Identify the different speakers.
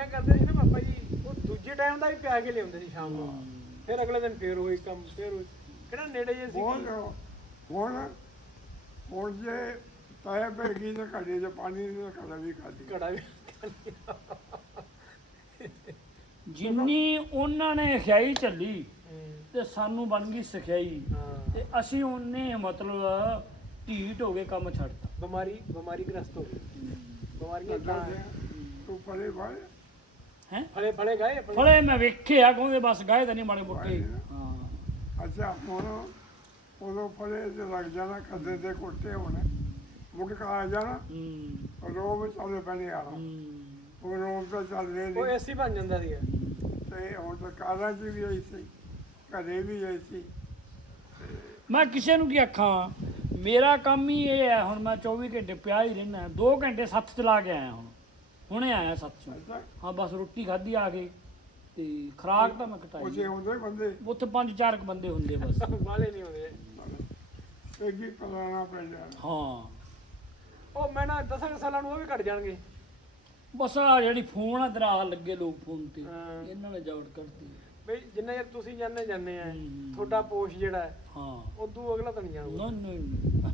Speaker 1: ਐਂ ਕਰਦੇ ਸੀ ਨਾ ਪਾਪਾ ਜੀ, ਉਹ ਦੂਜੇ ਟਾਈਮ ਦਾ ਵੀ ਪਿਆ ਕੇ ਲਿਆਉਂਦੇ ਸੀ ਸ਼ਾਮ ਨੂੰ, ਫਿਰ ਅਗਲੇ ਦਿਨ ਫੇਰ ਉਹੀ ਕੰਮ, ਫੇਰ ਉਹੀ ਕਿਹੜਾ ਨੇੜੇ ਜੇ ਸੀ।
Speaker 2: ਹੁਣ ਜੇ ਪੈਸੇ ਪੈ ਗਈ ਤਾਂ ਘੜੇ ਚ ਪਾਣੀ ਦੀ ਘੜਾ ਵੀ ਖਾਦੀ।
Speaker 1: ਘੜਾ ਵੀ
Speaker 3: ਜਿੰਨੀ ਉਹਨਾਂ ਨੇ ਸਿਖਾਈ ਚੱਲੀ ਤੇ ਸਾਨੂੰ ਬਣ ਗਈ ਸਿਖਾਈ,
Speaker 1: ਹਾਂ।
Speaker 3: ਤੇ ਅਸੀਂ ਉਹਨੇ ਮਤਲਬ ਢੀਠ ਹੋ ਗਏ, ਕੰਮ ਛੱਡਤਾ।
Speaker 1: ਬਿਮਾਰੀ ਗ੍ਰਸਤ ਹੋ ਗਈ। ਬਿਮਾਰੀਆਂ
Speaker 2: ਤੂੰ ਫਲੇ ਫੜ
Speaker 3: ਹੈ
Speaker 1: ਫਲੇ ਗਏ
Speaker 3: ਫਲੇ ਮੈਂ ਵੇਖਿਆ ਕਹਿੰਦੇ ਬਸ ਗਾਏ ਤਾਂ ਨਹੀਂ ਮਾੜੇ ਮੋਟੇ। ਹਾਂ
Speaker 2: ਅੱਛਾ ਹੁਣ ਉਦੋਂ ਫਲੇ ਤੇ ਲੱਗ ਜਾਣਾ, ਖੱਦੇ ਦੇ ਕੋਟੇ ਹੋਣੇ, ਮੁੜਕਾ ਆ ਜਾਣਾ, ਰੋਬ ਚੱਲ ਪੈਣੇ ਆ। ਉਹ ਰੋਬ ਤਾਂ ਚੱਲਦੇ
Speaker 1: ਉਹ
Speaker 2: ਨਹੀਂ,
Speaker 1: ਏਸੀ ਬਣ ਜਾਂਦਾ ਸੀਗਾ।
Speaker 2: ਤੇ ਹੁਣ ਤਾਂ ਕਾਰਾਂ 'ਚ ਵੀ ਆਈ ਸੀ, ਘਰੇ ਵੀ ਆਈ ਸੀ।
Speaker 3: ਮੈਂ ਕਿਸੇ ਨੂੰ ਕੀ ਆਖਾਂ, ਮੇਰਾ ਕੰਮ ਹੀ ਇਹ ਹੈ। ਹੁਣ ਮੈਂ 24 ਘੰਟੇ ਪਿਆ ਹੀ ਰਹਿਣਾ, 2 ਘੰਟੇ ਸੱਤ ਚਲਾ ਕੇ ਆਇਆ, ਹੁਣੇ ਆਇਆ 7 ਚੋਂ।
Speaker 2: ਅੱਛਾ
Speaker 3: ਹਾਂ ਬਸ ਰੋਟੀ ਖਾਧੀ ਆ ਕੇ, ਤੇ ਖੁਰਾਕ ਤਾਂ ਮੈਂ
Speaker 2: ਉੱਥੇ
Speaker 3: ਘਟਾਈ।
Speaker 2: ਹੁੰਦੇ ਬੰਦੇ
Speaker 3: ਉੱਥੇ 5-4 ਬੰਦੇ ਹੁੰਦੇ ਬਸ।
Speaker 1: ਵਾਲੇ ਨਹੀਂ ਹੁੰਦੇ।
Speaker 2: ਇੱਕ ਹੀ ਪਲਾਣਾ ਪੈਂਦਾ।
Speaker 3: ਹਾਂ
Speaker 1: ਉਹ ਮੈਂ ਨਾ 10 ਸਾਲਾਂ ਨੂੰ ਉਹ ਵੀ ਘਟ ਜਾਣਗੇ।
Speaker 3: ਬਸ ਆ ਜਿਹੜੀ ਫੋਨ ਆ ਤੇਰਾ ਲੱਗੇ ਲੋਕ ਫੋਨ ਤੇ,
Speaker 1: ਹਾਂ।
Speaker 3: ਇਹਨਾਂ ਨੇ ਜਾਵੜ ਕਰਤੀ।
Speaker 1: ਬਈ ਜਿੰਨਾ ਚਿਰ ਤੁਸੀਂ ਜਾਂਦੇ ਆ,
Speaker 3: ਹੂੰ।
Speaker 1: ਤੁਹਾਡਾ ਪੋਸ਼ ਜਿਹੜਾ ਹੈ
Speaker 3: ਹਾਂ
Speaker 1: ਉਦੋਂ ਅਗਲਾ ਤਾਂ ਨਹੀਂ ਜਾਊਗਾ।
Speaker 3: ਨਹੀਂ